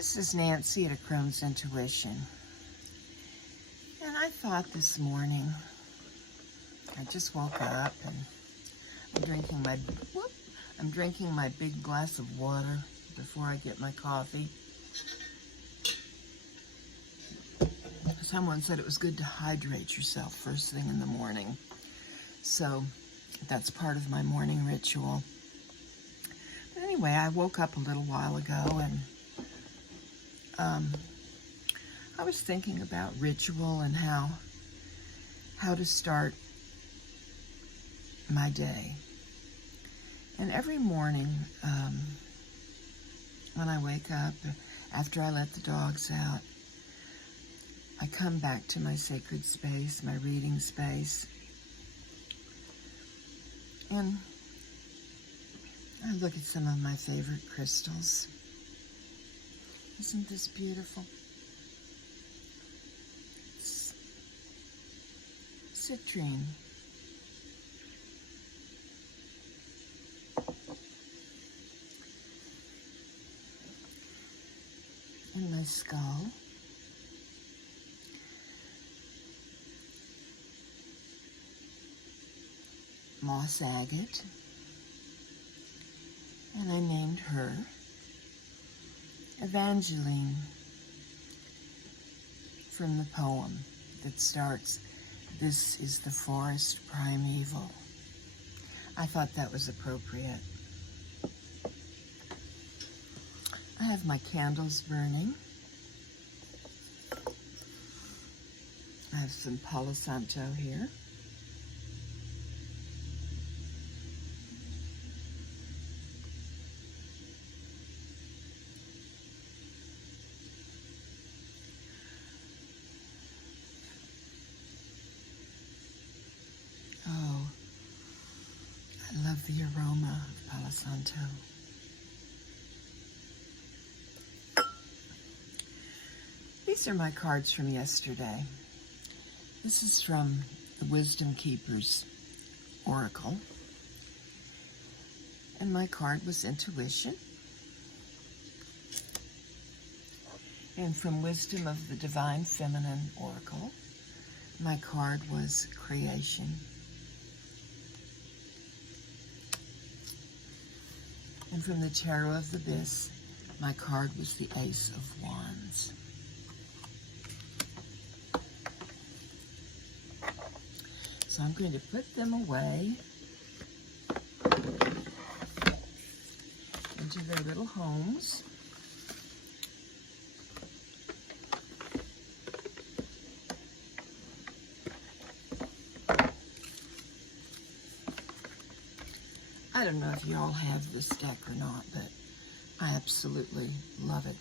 This is Nancy at A Crone's Intuition. And I thought this morning, I just woke up and I'm drinking my big glass of water before I get my coffee. Someone said it was good to hydrate yourself first thing in the morning. So that's part of my morning ritual. But anyway, I woke up a little while ago and I was thinking about ritual and how to start my day. And every morning when I wake up, after I let the dogs out, I come back to my sacred space, my reading space, and I look at some of my favorite crystals. Isn't this beautiful? It's citrine. In my skull, moss agate, and I named her Evangeline, from the poem that starts, "This is the forest primeval." I thought that was appropriate. I have my candles burning. I have some Palo Santo here. Oh, I love the aroma of Palo Santo. These are my cards from yesterday. This is from the Wisdom Keeper's Oracle. And my card was Intuition. And from Wisdom of the Divine Feminine Oracle, my card was Creation. And from the Tarot of the Abyss, my card was the Ace of Wands. So I'm going to put them away into their little homes. I don't know if you all have this deck or not, but I absolutely love it.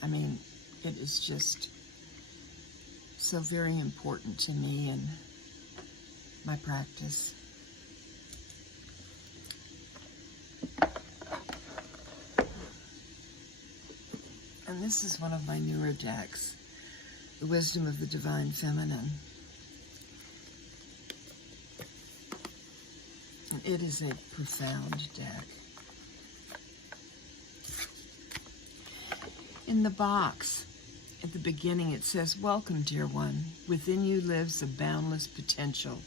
I mean, it is just so very important to me and my practice. And this is one of my newer decks, the Wisdom of the Divine Feminine. And it is a profound deck. In the box, at the beginning, it says, "Welcome, dear one. Within you lives a boundless potential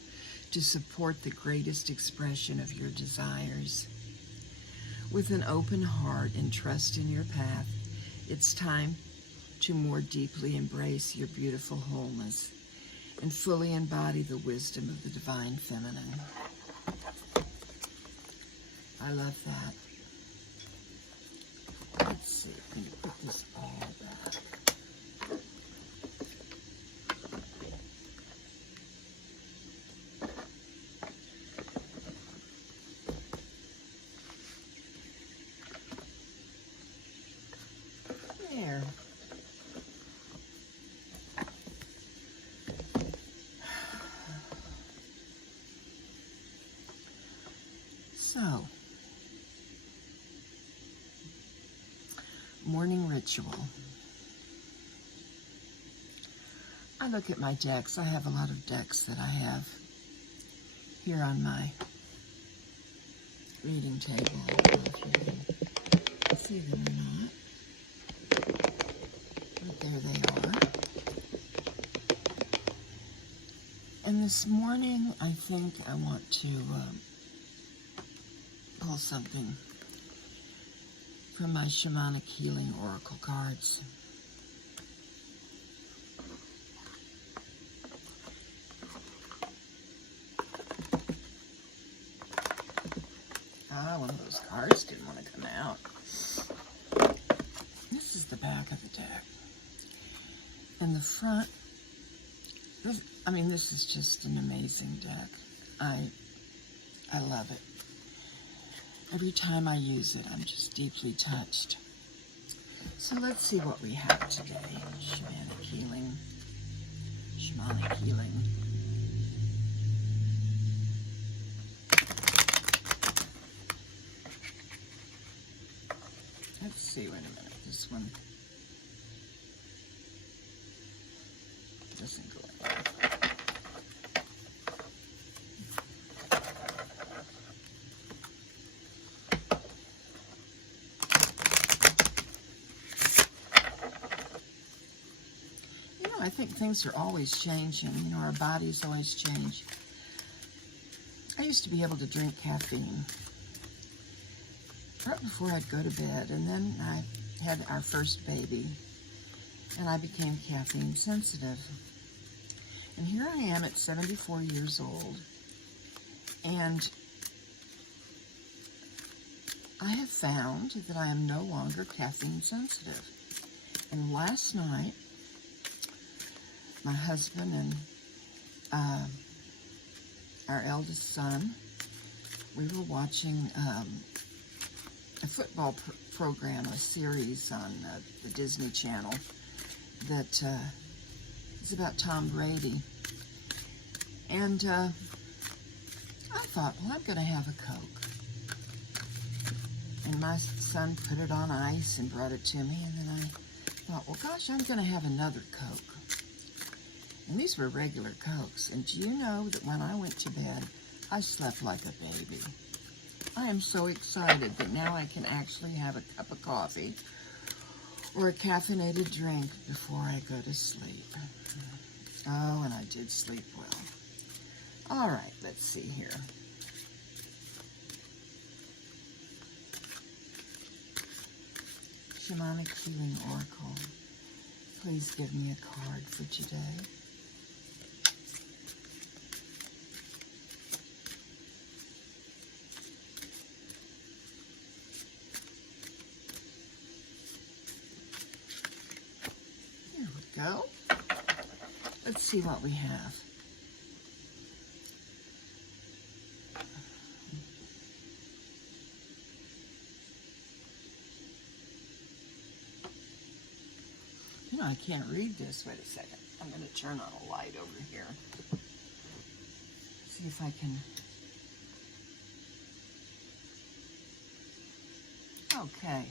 to support the greatest expression of your desires. With an open heart and trust in your path, it's time to more deeply embrace your beautiful wholeness and fully embody the wisdom of the Divine Feminine." I love that. Let's see, let me put this all back. There. So, morning ritual. I look at my decks. I have a lot of decks that I have here on my reading table. I don't know if you can see them or not. this morning, I think I want to pull something from my Shamanic Healing Oracle cards. One of those cards didn't want to come out. This is the back of the deck. And the front, this is just an amazing deck. I love it. Every time I use it, I'm just deeply touched. So let's see what we have today. Shamanic Healing. Shamanic Healing. Let's see, wait a minute. This one doesn't go in. I think things are always changing. Our bodies always change. I used to be able to drink caffeine right before I'd go to bed, and then I had our first baby, and I became caffeine sensitive. And here I am at 74 years old, and I have found that I am no longer caffeine sensitive. And last night, my husband and our eldest son, we were watching a football program, a series on the Disney Channel that is about Tom Brady. And I thought, well, I'm going to have a Coke. And my son put it on ice and brought it to me. And then I thought, well, gosh, I'm going to have another Coke. And these were regular Cokes. And do you know that when I went to bed, I slept like a baby? I am so excited that now I can actually have a cup of coffee or a caffeinated drink before I go to sleep. Oh, and I did sleep well. All right, let's see here. Shamanic Healing Oracle, please give me a card for today. Go. Let's see what we have. I can't read this. Wait a second. I'm going to turn on a light over here. See if I can. Okay.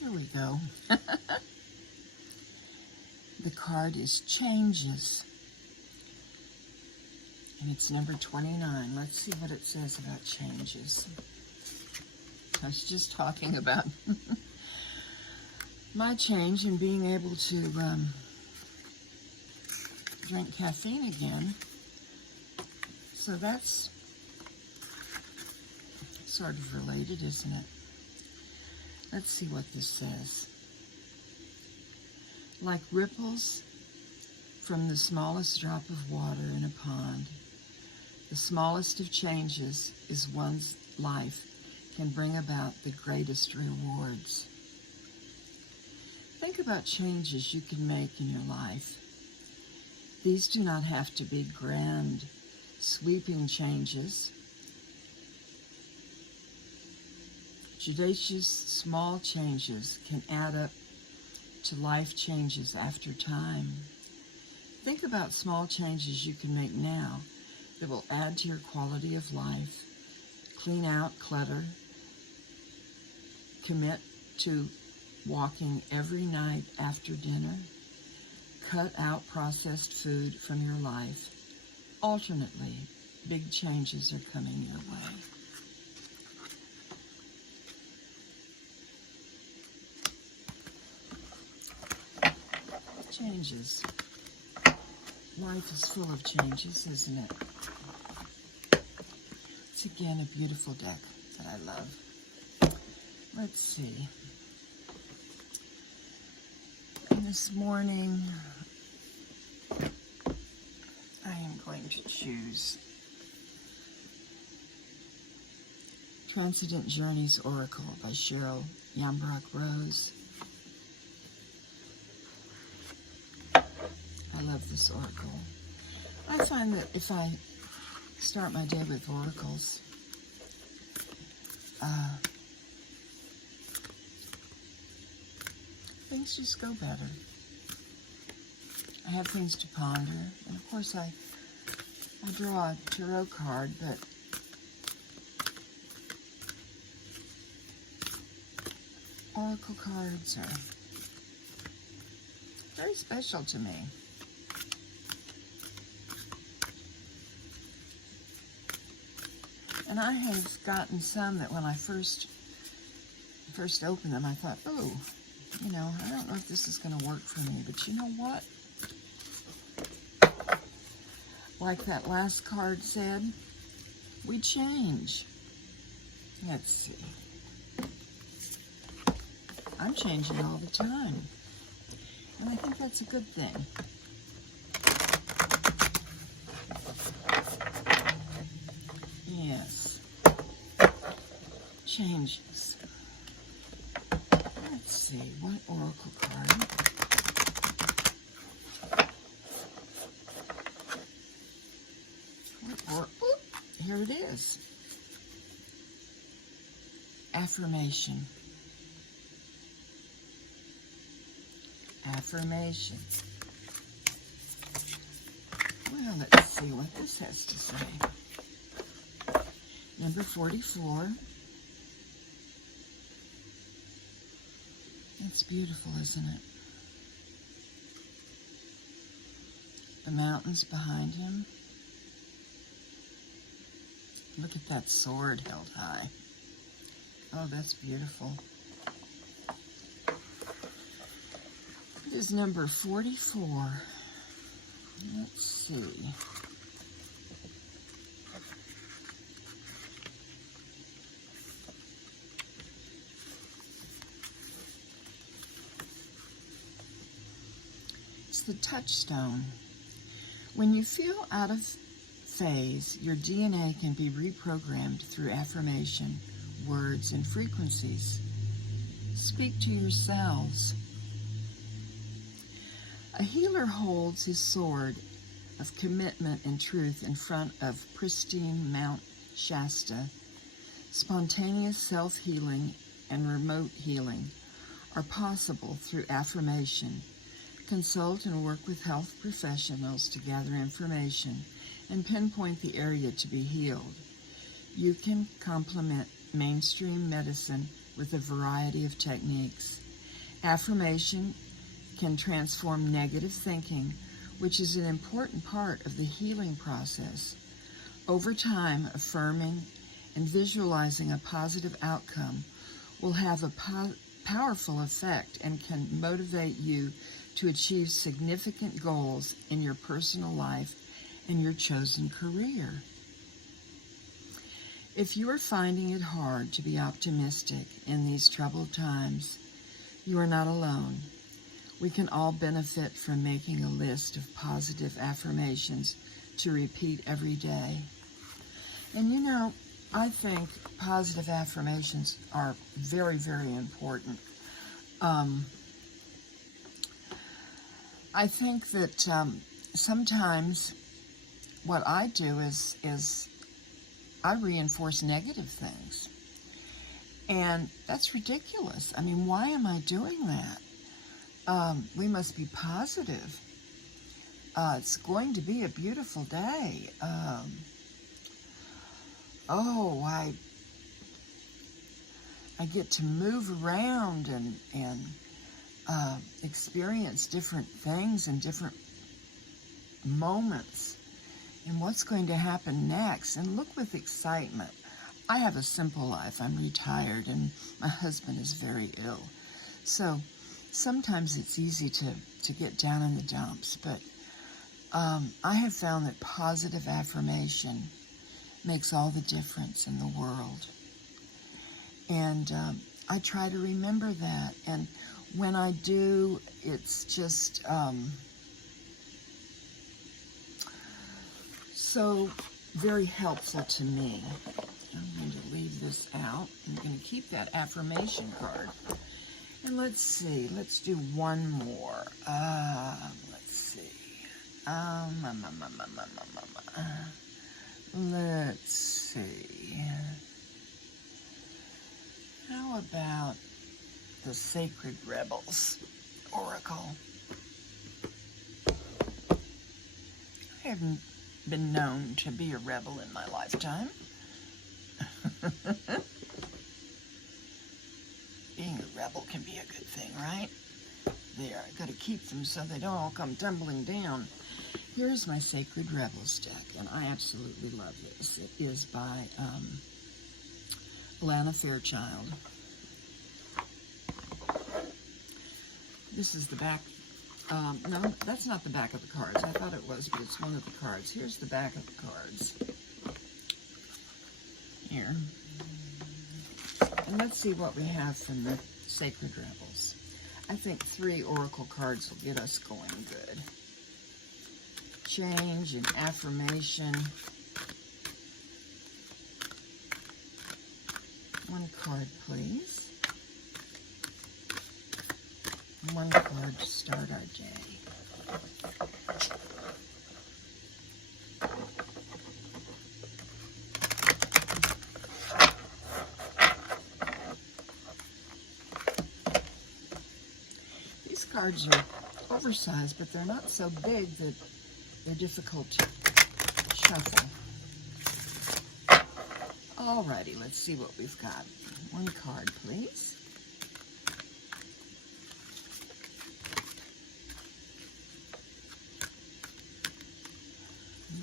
Here we go. The card is Changes, and it's number 29. Let's see what it says about changes. I was just talking about my change in being able to drink caffeine again. So that's sort of related, isn't it? Let's see what this says. Like ripples from the smallest drop of water in a pond, the smallest of changes is one's life can bring about the greatest rewards. Think about changes you can make in your life. These do not have to be grand, sweeping changes. Judicious small changes can add up to life changes after time. Think about small changes you can make now that will add to your quality of life. Clean out clutter. Commit to walking every night after dinner. Cut out processed food from your life. Alternately, big changes are coming your way. Changes. Life is full of changes, isn't it? It's again a beautiful deck that I love. Let's see. And this morning, I am going to choose Transcendent Journeys Oracle by Cheryl Yambrock Rose. I love this oracle. I find that if I start my day with oracles, things just go better. I have things to ponder, and of course I draw a tarot card, but oracle cards are very special to me. And I have gotten some that when I first opened them, I thought, oh, you know, I don't know if this is going to work for me, but you know what? Like that last card said, we change. Let's see. I'm changing all the time. And I think that's a good thing. Yes. Changes. Let's see, what oracle card? Here it is. Affirmation. Affirmation. Well, let's see what this has to say. Number 44. It's beautiful, isn't it? The mountains behind him. Look at that sword held high. Oh, that's beautiful. It is number 44. Let's see. It's the touchstone. When you feel out of phase, your DNA can be reprogrammed through affirmation, words, and frequencies. Speak to yourselves. A healer holds his sword of commitment and truth in front of pristine Mount Shasta. Spontaneous self-healing and remote healing are possible through affirmation. Consult and work with health professionals to gather information and pinpoint the area to be healed. You can complement mainstream medicine with a variety of techniques. Affirmation can transform negative thinking, which is an important part of the healing process. Over time, affirming and visualizing a positive outcome will have a powerful effect and can motivate you to achieve significant goals in your personal life and your chosen career. If you are finding it hard to be optimistic in these troubled times, you are not alone. We can all benefit from making a list of positive affirmations to repeat every day. And you know, I think positive affirmations are very, very important. I think that sometimes what I do is I reinforce negative things. And that's ridiculous. I mean, why am I doing that? We must be positive. It's going to be a beautiful day. I get to move around and experience different things and different moments and what's going to happen next, and look with excitement. I have a simple life. I'm retired and my husband is very ill. So sometimes it's easy to get down in the dumps, but I have found that positive affirmation makes all the difference in the world. And I try to remember that. And when I do, it's just so very helpful to me. I'm going to leave this out. I'm going to keep that affirmation card. And let's see. Let's do one more. Let's see. Let's see. How about the Sacred Rebels Oracle? I haven't been known to be a rebel in my lifetime. Being a rebel can be a good thing, right? There, I've got to keep them so they don't all come tumbling down. Here's my Sacred Rebels deck, and I absolutely love this. It is by Lana Fairchild. This is the back. No, that's not the back of the cards. I thought it was, but it's one of the cards. Here's the back of the cards. Here. And let's see what we have from the Sacred Rebels. I think 3 oracle cards will get us going good. Change and affirmation. 1 card, please. 1 card to start our day. These cards are oversized, but they're not so big that they're difficult to shuffle. Alrighty, let's see what we've got. 1 card, please.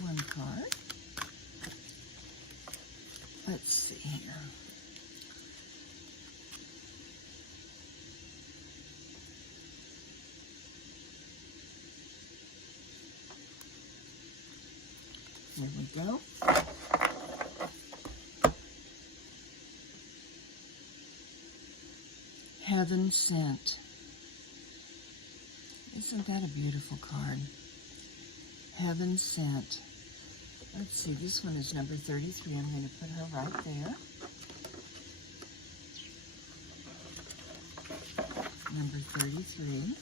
1 card. Let's see here. There we go. Heaven Sent. Isn't that a beautiful card? Heaven Sent. Let's see, this one is number 33. I'm going to put her right there. Number 33.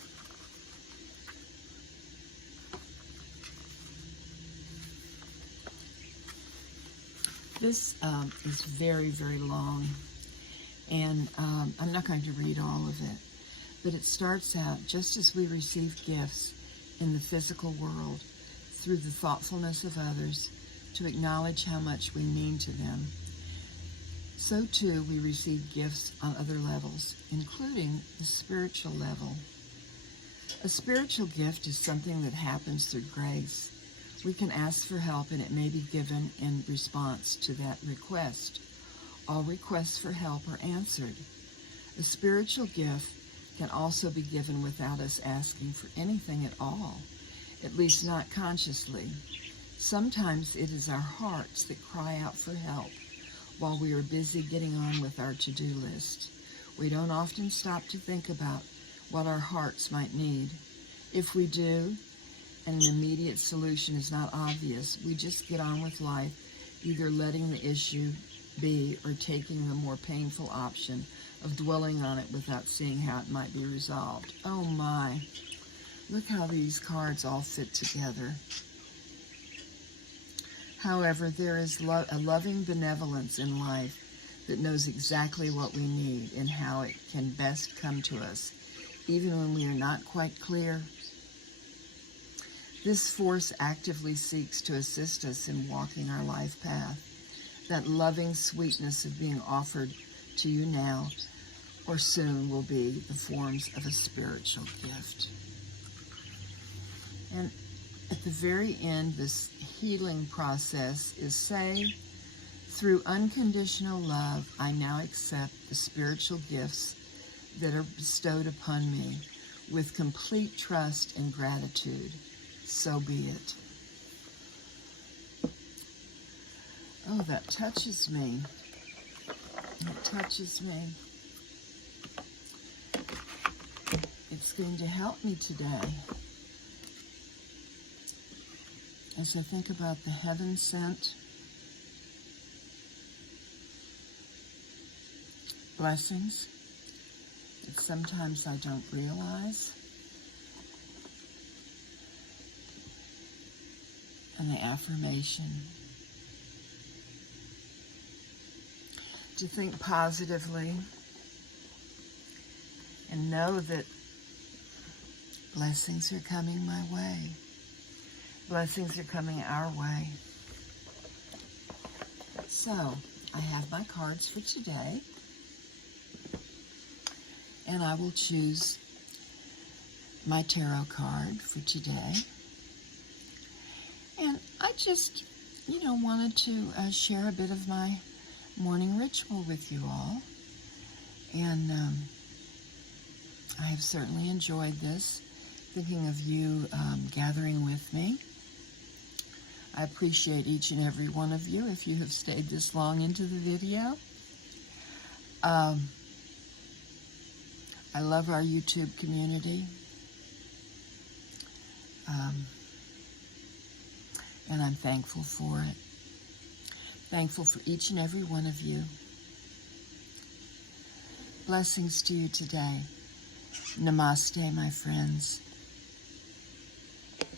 This is very, very long, and I'm not going to read all of it, but it starts out, just as we receive gifts in the physical world through the thoughtfulness of others to acknowledge how much we mean to them, so too we receive gifts on other levels, including the spiritual level. A spiritual gift is something that happens through grace. We can ask for help, and it may be given in response to that request. All requests for help are answered. A spiritual gift can also be given without us asking for anything at all, at least not consciously. Sometimes it is our hearts that cry out for help while we are busy getting on with our to-do list. We don't often stop to think about what our hearts might need. If we do, and an immediate solution is not obvious, we just get on with life, either letting the issue be or taking the more painful option of dwelling on it without seeing how it might be resolved. Oh my, look how these cards all fit together. However, there is a loving benevolence in life that knows exactly what we need and how it can best come to us, even when we are not quite clear. This force actively seeks to assist us in walking our life path. That loving sweetness of being offered to you now or soon will be the forms of a spiritual gift. And at the very end, this healing process is say, through unconditional love, I now accept the spiritual gifts that are bestowed upon me with complete trust and gratitude. so be it. Oh, that touches me. It touches me. It's going to help me today as I think about the heaven-sent blessings that sometimes I don't realize, and the affirmation to think positively and know that blessings are coming my way. Blessings are coming our way. So, I have my cards for today, and I will choose my tarot card for today. And I just, wanted to share a bit of my morning ritual with you all. And I have certainly enjoyed this, thinking of you gathering with me. I appreciate each and every one of you if you have stayed this long into the video. I love our YouTube community. And I'm thankful for it. Thankful for each and every one of you. Blessings to you today. Namaste, my friends.